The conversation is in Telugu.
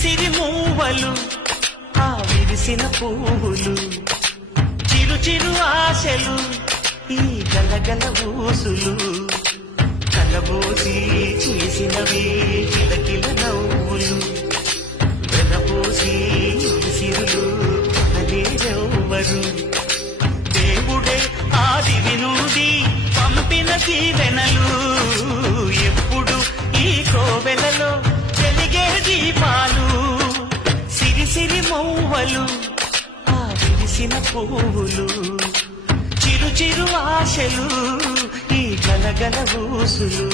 సిరి మూవలు ఆ విరిసిన పువ్వులు చిరు చిరు ఆశలు ఈ గలగల ఊసులు కలబోసి చేసినవి కిలకిల నవ్వులు వెలబోసి సిరులు కొనలేరెవ్వరు దేవుడే ఆదివి నుండి పంపిన దీవెనలు ఎప్పుడు ఈ కోవెలలో వెలిగే దీపాలు సిరి సిరి మౌవలు ఆ విరిసిన పువ్వులు చిరు చిరు ఆశలు ఈ గలగల ఊసులు